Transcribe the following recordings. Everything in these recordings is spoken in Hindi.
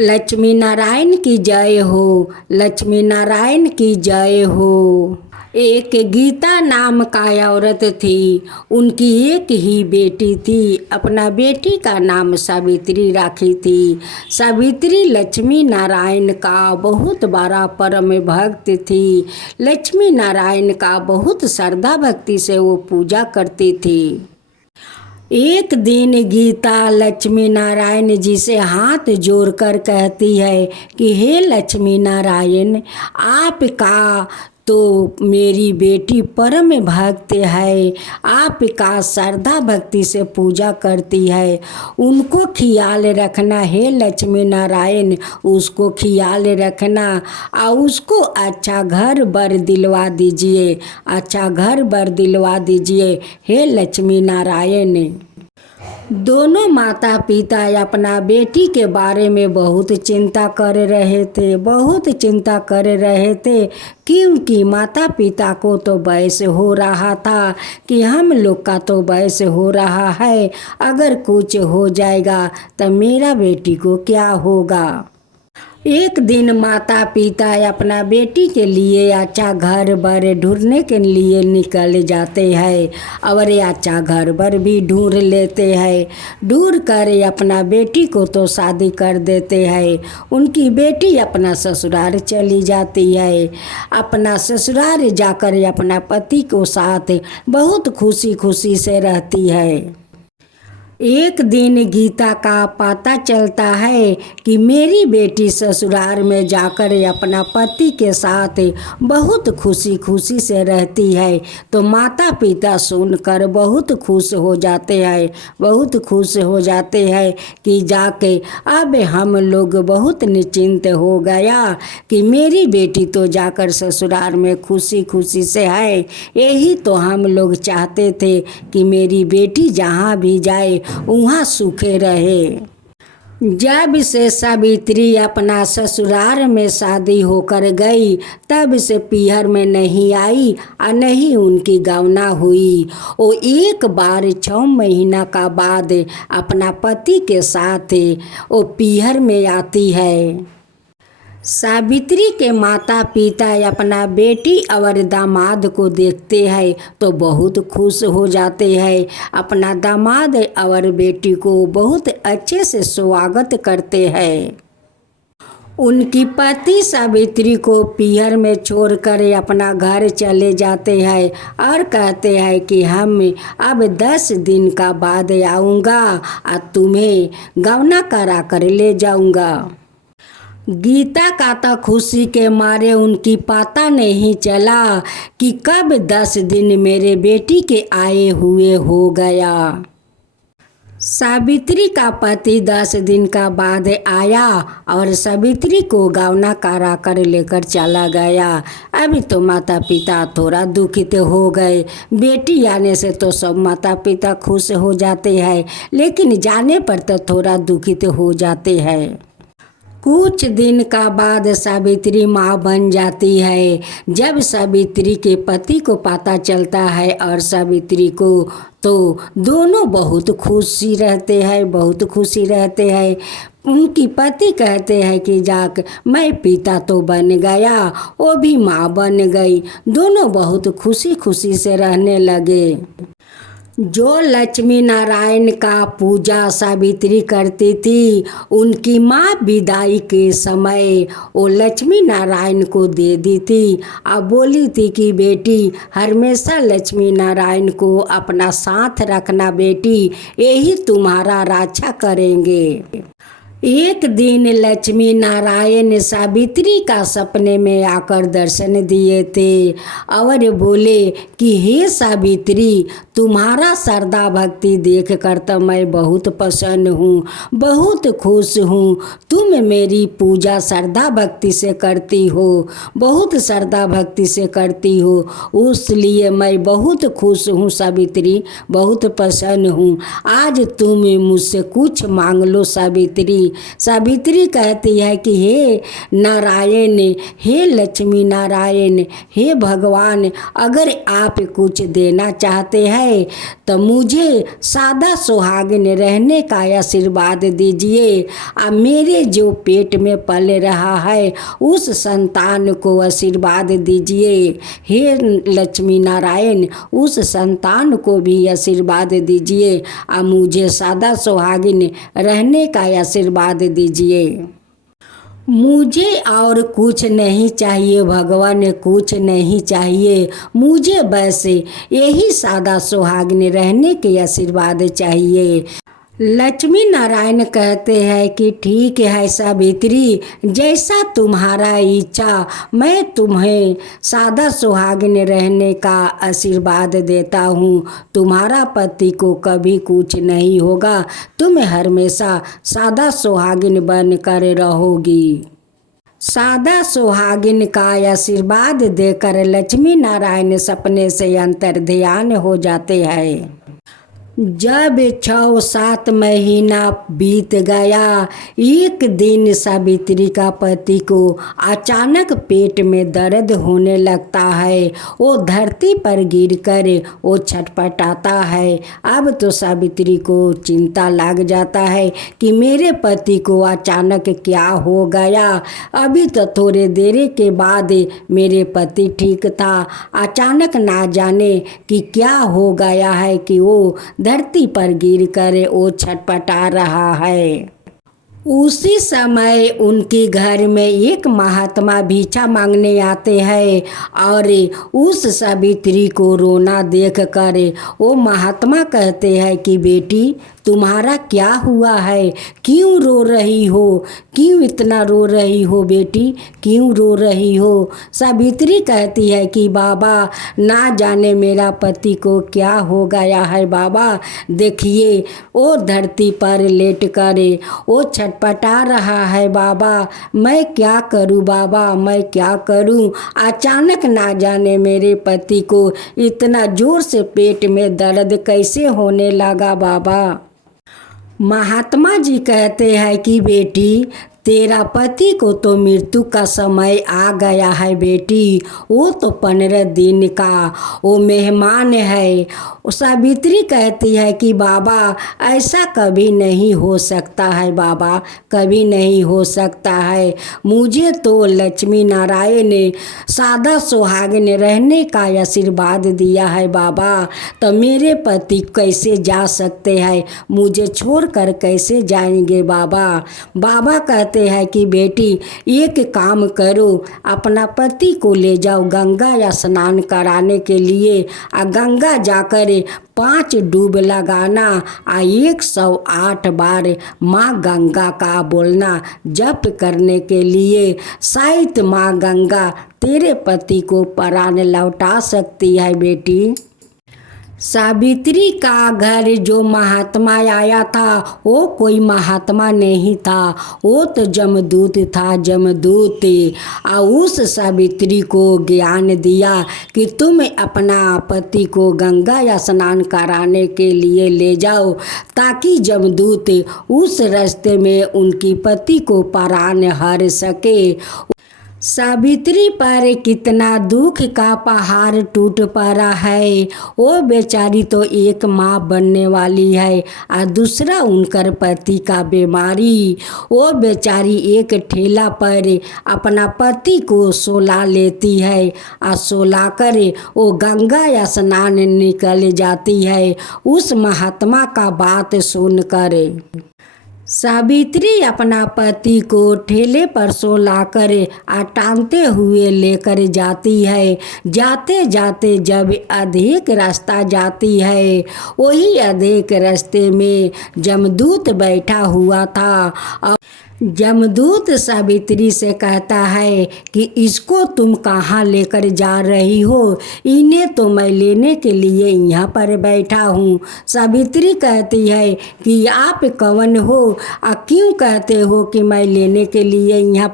लक्ष्मी नारायण की जय हो, लक्ष्मी नारायण की जय हो। एक गीता नाम का औरत थी, उनकी एक ही बेटी थी। अपना बेटी का नाम सावित्री रखी थी। सावित्री लक्ष्मी नारायण का बहुत बड़ा परम भक्त थी। लक्ष्मी नारायण का बहुत श्रद्धा भक्ति से वो पूजा करती थी। एक दिन गीता लक्ष्मी नारायण जी से हाथ जोड़कर कहती है कि हे लक्ष्मी नारायण, आपका तो मेरी बेटी परम भक्त है, आपका श्रद्धा भक्ति से पूजा करती है, उनको ख्याल रखना हे लक्ष्मी नारायण, उसको ख्याल रखना और उसको अच्छा घर बर दिलवा दीजिए, अच्छा घर बर दिलवा दीजिए हे लक्ष्मी नारायण। दोनों माता पिता अपना बेटी के बारे में बहुत चिंता कर रहे थे, बहुत चिंता कर रहे थे, क्योंकि माता पिता को तो वयस हो रहा था कि हम लोग का तो वयस हो रहा है, अगर कुछ हो जाएगा तो मेरा बेटी को क्या होगा। एक दिन माता पिता अपना बेटी के लिए अच्छा घर बर ढूंढने के लिए निकल जाते हैं और अच्छा घर बर भी ढूंढ लेते हैं। ढूंढ कर अपना बेटी को तो शादी कर देते हैं। उनकी बेटी अपना ससुराल चली जाती है। अपना ससुराल जाकर अपना पति को साथ बहुत खुशी खुशी से रहती है। एक दिन गीता का पता चलता है कि मेरी बेटी ससुराल में जाकर अपना पति के साथ बहुत खुशी खुशी से रहती है, तो माता पिता सुनकर बहुत खुश हो जाते हैं, बहुत खुश हो जाते हैं कि जाके अब हम लोग बहुत निश्चिंत हो गया कि मेरी बेटी तो जाकर ससुराल में खुशी खुशी से है। यही तो हम लोग चाहते थे कि मेरी बेटी जहाँ भी जाए वहाँ सूखे रहे। जब से सावित्री अपना ससुराल में शादी होकर गई, तब से पीहर में नहीं आई और नहीं उनकी गौना हुई। वो एक बार 6 महीना का बाद अपना पति के साथ वो पीहर में आती है। सावित्री के माता पिता अपना बेटी और दामाद को देखते हैं तो बहुत खुश हो जाते हैं। अपना दामाद और बेटी को बहुत अच्छे से स्वागत करते हैं। उनकी पति सावित्री को पीहर में छोड़कर अपना घर चले जाते हैं और कहते हैं कि हम अब 10 दिन का बाद आऊँगा और तुम्हें गौना करा कर ले जाऊँगा। गीता का तो खुशी के मारे उनकी पता नहीं चला कि कब 10 दिन मेरे बेटी के आए हुए हो गया। सावित्री का पति 10 दिन का बाद आया और सावित्री को गौना करा कर लेकर चला गया। अभी तो माता पिता थोड़ा दुखित हो गए। बेटी आने से तो सब माता पिता खुश हो जाते हैं, लेकिन जाने पर तो थोड़ा दुखित हो जाते हैं। कुछ दिन का बाद सावित्री माँ बन जाती है। जब सावित्री के पति को पता चलता है और सावित्री को, तो दोनों बहुत खुशी रहते हैं, बहुत खुशी रहते हैं। उनकी पति कहते हैं कि जाक मैं पिता तो बन गया, वो भी माँ बन गई। दोनों बहुत खुशी खुशी से रहने लगे। जो लक्ष्मी नारायण का पूजा सावित्री करती थी, उनकी माँ विदाई के समय वो लक्ष्मी नारायण को दे दी थी। अब बोली थी कि बेटी हमेशा लक्ष्मी नारायण को अपना साथ रखना बेटी, यही तुम्हारा रक्षा करेंगे। एक दिन लक्ष्मी नारायण सावित्री का सपने में आकर दर्शन दिए थे और बोले कि हे सावित्री, तुम्हारा श्रद्धा भक्ति देख कर तो मैं बहुत प्रसन्न हूँ, बहुत खुश हूँ। तुम मेरी पूजा श्रद्धा भक्ति से करती हो, बहुत श्रद्धा भक्ति से करती हो, उसलिए मैं बहुत खुश हूँ सावित्री, बहुत प्रसन्न हूँ। आज तुम मुझसे कुछ मांग लो सावित्री, सावित्री कहती है कि हे नारायण, हे लक्ष्मी नारायण, हे भगवान, अगर आप कुछ देना चाहते हैं तो मुझे सादा सुहागिन रहने का आशीर्वाद दीजिए। अब मेरे जो पेट में पल रहा है उस संतान को आशीर्वाद दीजिए। हे लक्ष्मी नारायण, उस संतान को भी आशीर्वाद दीजिए। अब मुझे सादा सुहागिन रहने का आशीर्वाद दीजिए। मुझे और कुछ नहीं चाहिए भगवान, कुछ नहीं चाहिए। मुझे बस यही सादा सुहागिन रहने के आशीर्वाद चाहिए। लक्ष्मी नारायण कहते हैं कि ठीक है सावित्री, जैसा तुम्हारा इच्छा, मैं तुम्हें सादा सुहागिन रहने का आशीर्वाद देता हूँ। तुम्हारा पति को कभी कुछ नहीं होगा, तुम हमेशा सादा सुहागिन बनकर रहोगी। सादा सुहागिन का आशीर्वाद देकर लक्ष्मी नारायण सपने से अंतर्ध्यान हो जाते हैं। जब 6-7 महीना बीत गया, एक दिन सावित्री का पति को अचानक पेट में दर्द होने लगता है। वो धरती पर गिरकर वो छटपटाता है। अब तो सावित्री को चिंता लग जाता है कि मेरे पति को अचानक क्या हो गया। अभी तो थोड़े देर के बाद मेरे पति ठीक था, अचानक ना जाने कि क्या हो गया है कि वो धरती पर गिरकर वो छटपटा रहा है। उसी समय उनके घर में एक महात्मा भिक्षा मांगने आते हैं और उस सावित्री को रोना देखकर वो महात्मा कहते हैं कि बेटी, तुम्हारा क्या हुआ है, क्यों रो रही हो, क्यों इतना रो रही हो बेटी, क्यों रो रही हो। सावित्री कहती है कि बाबा, ना जाने मेरा पति को क्या हो गया है बाबा। देखिए वो धरती पर लेट कर वो छटपटा रहा है बाबा, मैं क्या करूं बाबा, मैं क्या करूं। अचानक ना जाने मेरे पति को इतना जोर से पेट में दर्द कैसे होने लगा बाबा। महात्मा जी कहते हैं कि बेटी, तेरा पति को तो मृत्यु का समय आ गया है बेटी, वो तो 15 दिन का वो मेहमान है। सावित्री कहती है कि बाबा, ऐसा कभी नहीं हो सकता है बाबा, कभी नहीं हो सकता है। मुझे तो लक्ष्मी नारायण ने सादा सुहागिन रहने का आशीर्वाद दिया है बाबा, तो मेरे पति कैसे जा सकते हैं, मुझे छोड़कर कैसे जाएंगे बाबा। बाबा कहते हैं कि बेटी, एक काम करो, अपना पति को ले जाओ गंगा स्नान कराने के लिए। गंगा जाकर 5 डूब लगाना, 108 बार माँ गंगा का बोलना जप करने के लिए। शायद माँ गंगा तेरे पति को प्राण लौटा सकती है बेटी। सावित्री का घर जो महात्मा आया था वो कोई महात्मा नहीं था, वो तो जमदूत था, जमदूत। उस सावित्री को ज्ञान दिया कि तुम अपना पति को गंगा स्नान कराने के लिए ले जाओ, ताकि जमदूत उस रास्ते में उनकी पति को प्राण हर सके। सावित्री पर कितना दुख का पहाड़ टूट पड़ा है। वो बेचारी तो एक माँ बनने वाली है और दूसरा उनकर पति का बीमारी। वो बेचारी एक ठेला पर अपना पति को सोला लेती है और सोला कर वो गंगा स्नान निकल जाती है उस महात्मा का बात सुनकर। सावित्री अपना पति को ठेले पर सोलाकर टांगते हुए लेकर जाती है। जाते जाते जब अधिक रास्ता जाती है, वही अधिक रास्ते में जमदूत बैठा हुआ था। जमदूत सावित्री से कहता है कि इसको तुम कहाँ लेकर जा रही हो, इन्हें तो मैं लेने के लिए यहाँ पर बैठा हूँ। सावित्री कहती है कि आप कौन हो और क्यों कहते हो कि मैं लेने के लिए यहाँ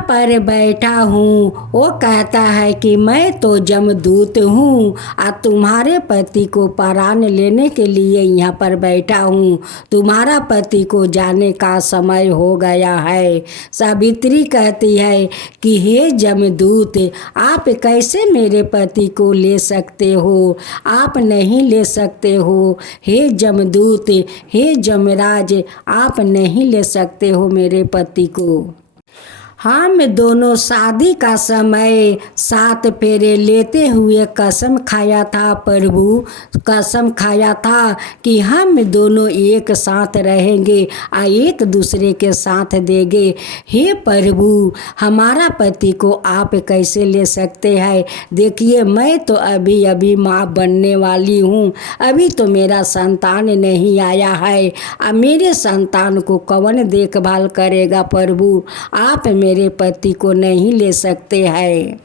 पर बैठा हूँ। वो कहता है कि मैं तो जमदूत हूँ और तुम्हारे पति को प्राण लेने के लिए यहाँ पर बैठा हूँ। तुम्हारा पति को जाने का समय हो गया है। सावित्री कहती है कि हे जमदूत, आप कैसे मेरे पति को ले सकते हो? आप नहीं ले सकते हो। हे जमदूत, हे जमराज, आप नहीं ले सकते हो मेरे पति को। हम दोनों शादी का समय 7 फेरे लेते हुए कसम खाया था प्रभु, कसम खाया था कि हम दोनों एक साथ रहेंगे और एक दूसरे के साथ देंगे। हे प्रभु, हमारा पति को आप कैसे ले सकते हैं? देखिए, मैं तो अभी अभी माँ बनने वाली हूँ, अभी तो मेरा संतान नहीं आया है। अब मेरे संतान को कौन देखभाल करेगा प्रभु? आप मेरे पति को नहीं ले सकते हैं।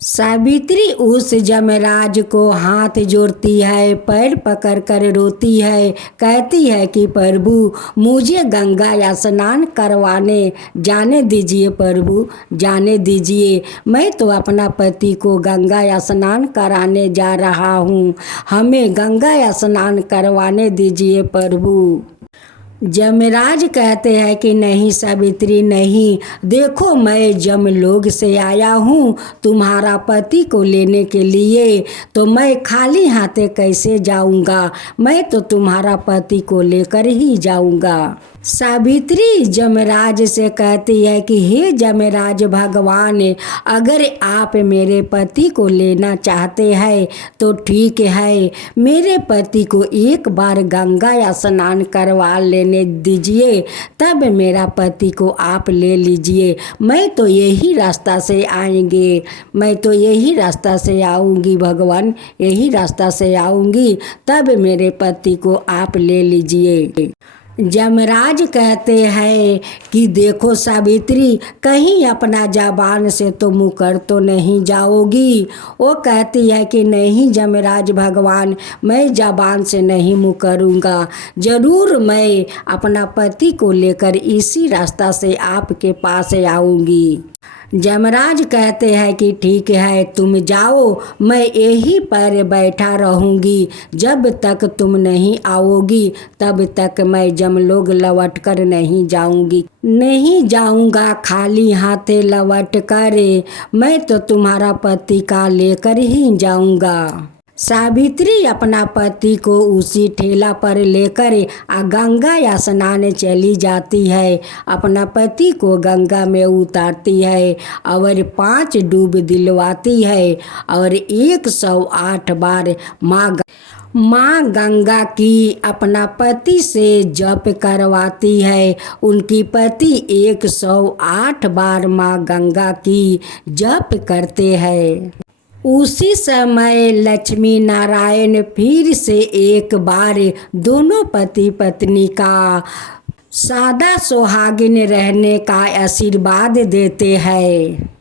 सावित्री उस जमराज को हाथ जोड़ती है, पैर पकड़ कर रोती है, कहती है कि प्रभु, मुझे गंगा स्नान करवाने जाने दीजिए प्रभु, जाने दीजिए। मैं तो अपना पति को गंगा स्नान कराने जा रहा हूँ, हमें गंगा स्नान करवाने दीजिए प्रभु। जमराज कहते हैं कि नहीं सावित्री, नहीं, देखो मैं जमलोक से आया हूँ तुम्हारा पति को लेने के लिए, तो मैं खाली हाथे कैसे जाऊँगा? मैं तो तुम्हारा पति को लेकर ही जाऊँगा। सावित्री जमराज से कहती है कि हे जमराज भगवान, अगर आप मेरे पति को लेना चाहते हैं तो ठीक है, मेरे पति को एक बार गंगा स्नान करवा लेने दीजिए, तब मेरा पति को आप ले लीजिए। मैं तो यही रास्ता से आएंगे, मैं तो यही रास्ता से आऊँगी भगवान, यही रास्ता से आऊँगी, तब मेरे पति को आप ले लीजिए। जमराज कहते हैं कि देखो सावित्री, कहीं अपना ज़बान से तो मुकर तो नहीं जाओगी? वो कहती है कि नहीं जमराज भगवान, मैं ज़बान से नहीं मुकरूँगा, ज़रूर मैं अपना पति को लेकर इसी रास्ता से आपके पास आऊँगी। जमराज कहते हैं कि ठीक है, तुम जाओ, मैं यहीं पर बैठा रहूँगी, जब तक तुम नहीं आओगी तब तक मैं जमलोक लौट कर नहीं जाऊँगी, नहीं जाऊँगा खाली हाथे लौट कर, मैं तो तुम्हारा पति का लेकर ही जाऊँगा। सावित्री अपना पति को उसी ठेला पर लेकर गंगा स्नान चली जाती है, अपना पति को गंगा में उतारती है और 5 डूब दिलवाती है और 108 बार माँ गंगा की अपना पति से जप करवाती है। उनकी पति 108 बार माँ गंगा की जप करते हैं। उसी समय लक्ष्मी नारायण फिर से एक बार दोनों पति पत्नी का सादा सुहागिन रहने का आशीर्वाद देते हैं।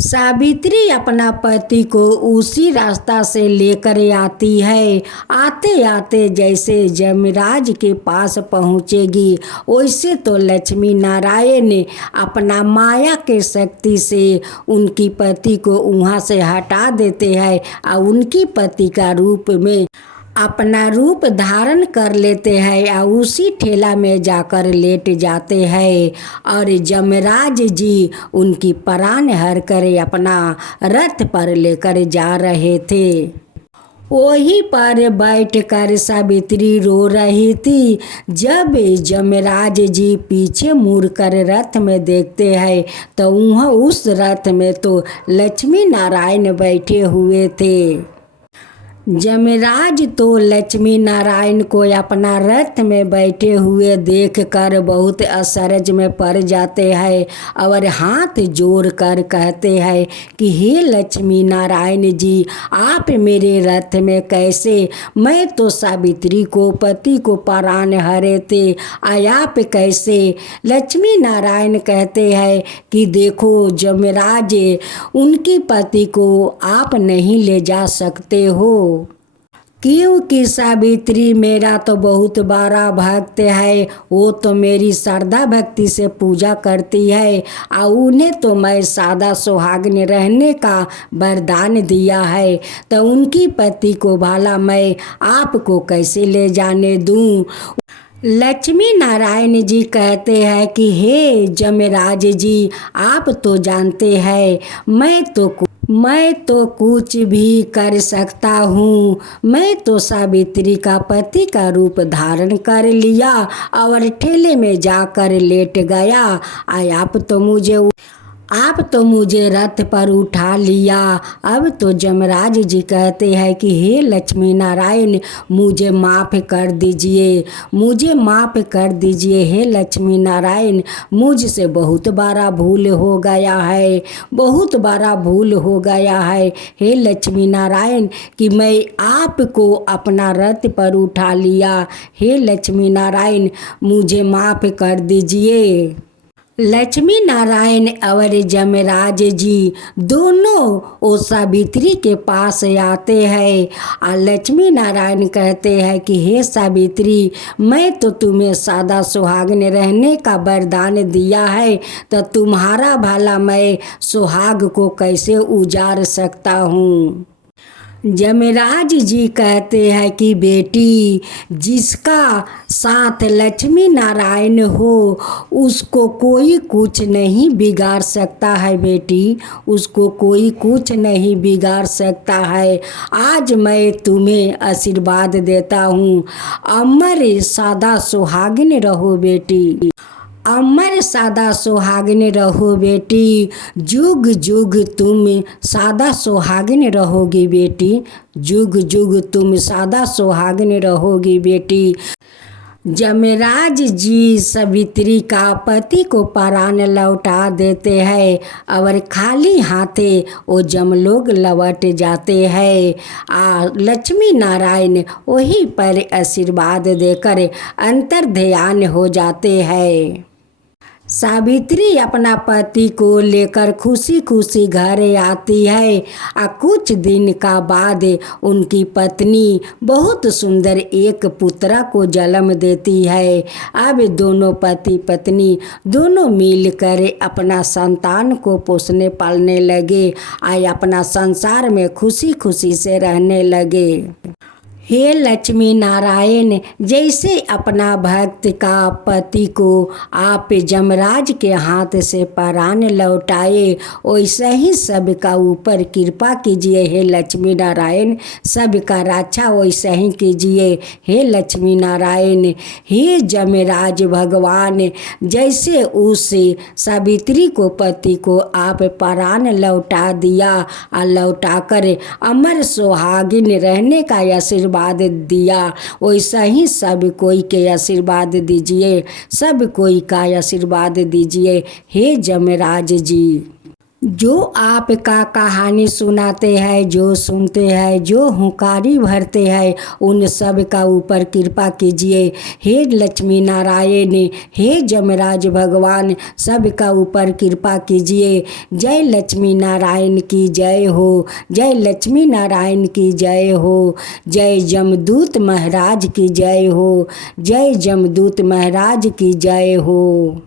सावित्री अपना पति को उसी रास्ता से लेकर आती है। आते आते जैसे जमराज के पास पहुँचेगी, वैसे तो लक्ष्मी नारायण अपना माया के शक्ति से उनकी पति को वहाँ से हटा देते हैं और उनकी पति का रूप में अपना रूप धारण कर लेते हैं और उसी ठेला में जाकर लेट जाते हैं। और जमराज जी उनकी प्राण हर कर अपना रथ पर लेकर जा रहे थे। वहीं पर बैठकर सावित्री रो रही थी। जब जमराज जी पीछे मुड़कर रथ में देखते हैं तो वहाँ उस रथ में तो लक्ष्मी नारायण बैठे हुए थे। जमराज तो लक्ष्मी नारायण को अपना रथ में बैठे हुए देखकर बहुत अचरज में पड़ जाते हैं और हाथ जोड़ कर कहते हैं कि हे लक्ष्मी नारायण जी, आप मेरे रथ में कैसे? मैं तो सावित्री को पति को प्राण हरे थे, आप कैसे? लक्ष्मी नारायण कहते हैं कि देखो जमराज, उनकी पति को आप नहीं ले जा सकते हो, क्योंकि सावित्री मेरा तो बहुत बड़ा भक्त है। वो तो मेरी श्रद्धा भक्ति से पूजा करती है और उन्हें तो मैं सादा सुहागन रहने का वरदान दिया है, तो उनकी पति को भला मैं आपको कैसे ले जाने दूं? लक्ष्मी नारायण जी कहते हैं कि हे जमराज जी, आप तो जानते हैं मैं तो कुछ भी कर सकता हूँ। मैं तो सावित्री का पति का रूप धारण कर लिया और ठेले में जाकर लेट गया। आप तो मुझे रथ पर उठा लिया। अब तो जमराज जी कहते हैं कि हे लक्ष्मी नारायण, मुझे माफ़ कर दीजिए, मुझे माफ़ कर दीजिए। हे लक्ष्मी नारायण, मुझसे बहुत बड़ा भूल हो गया है, बहुत बड़ा भूल हो गया है। हे लक्ष्मी नारायण कि मैं आपको अपना रथ पर उठा लिया। हे लक्ष्मी नारायण, मुझे माफ़ कर दीजिए। लक्ष्मी नारायण और जमराज जी दोनों ओ सावित्री के पास आते हैं और लक्ष्मी नारायण कहते हैं कि हे सावित्री, मैं तो तुम्हें सादा सुहागन रहने का वरदान दिया है, तो तुम्हारा भला मैं सुहाग को कैसे उजाड़ सकता हूँ? जमराज जी कहते हैं कि बेटी, जिसका साथ लक्ष्मी नारायण हो उसको कोई कुछ नहीं बिगाड़ सकता है बेटी, उसको कोई कुछ नहीं बिगाड़ सकता है। आज मैं तुम्हें आशीर्वाद देता हूँ, अमर सादा सुहागिन रहो बेटी, अमर सादा सुहागिन रहो बेटी, जुग जुग तुम सादा सुहागिन रहोगी बेटी, जुग जुग तुम सादा सुहागिन रहोगी बेटी। जमराज जी सावित्री का पति को प्राण लौटा देते हैं और खाली हाथे वो जमलोक लौट जाते हैं। लक्ष्मी नारायण वहीं पर आशीर्वाद देकर अंतर ध्यान हो जाते हैं। सावित्री अपना पति को लेकर खुशी खुशी घर आती है और कुछ दिन का बाद उनकी पत्नी बहुत सुंदर एक पुत्र को जन्म देती है। अब दोनों पति पत्नी दोनों मिलकर अपना संतान को पोसने पालने लगे और अपना संसार में खुशी खुशी से रहने लगे। हे लक्ष्मी नारायण, जैसे अपना भक्त का पति को आप जमराज के हाथ से प्राण लौटाए, वैसे ही सबका ऊपर कृपा कीजिए। हे लक्ष्मी नारायण, सबका रक्षा वैसे ही कीजिए। हे लक्ष्मी नारायण, हे जमराज भगवान, जैसे उस सावित्री को पति को आप प्राण लौटा दिया और लौटाकर अमर सुहागिन रहने का आशीर्वाद दिया, वैसा ही सब कोई के आशीर्वाद दीजिए, सब कोई का आशीर्वाद दीजिए। हे जमराज जी, जो आपका कहानी सुनाते हैं, जो सुनते हैं, जो हुंकारी भरते हैं, उन सब का ऊपर कृपा कीजिए। हे लक्ष्मी नारायण, हे जमराज भगवान, सब का ऊपर कृपा कीजिए। जय लक्ष्मी नारायण की जय हो, जय लक्ष्मी नारायण की जय हो, जय जमदूत महाराज की जय हो, जय जमदूत महाराज की जय हो।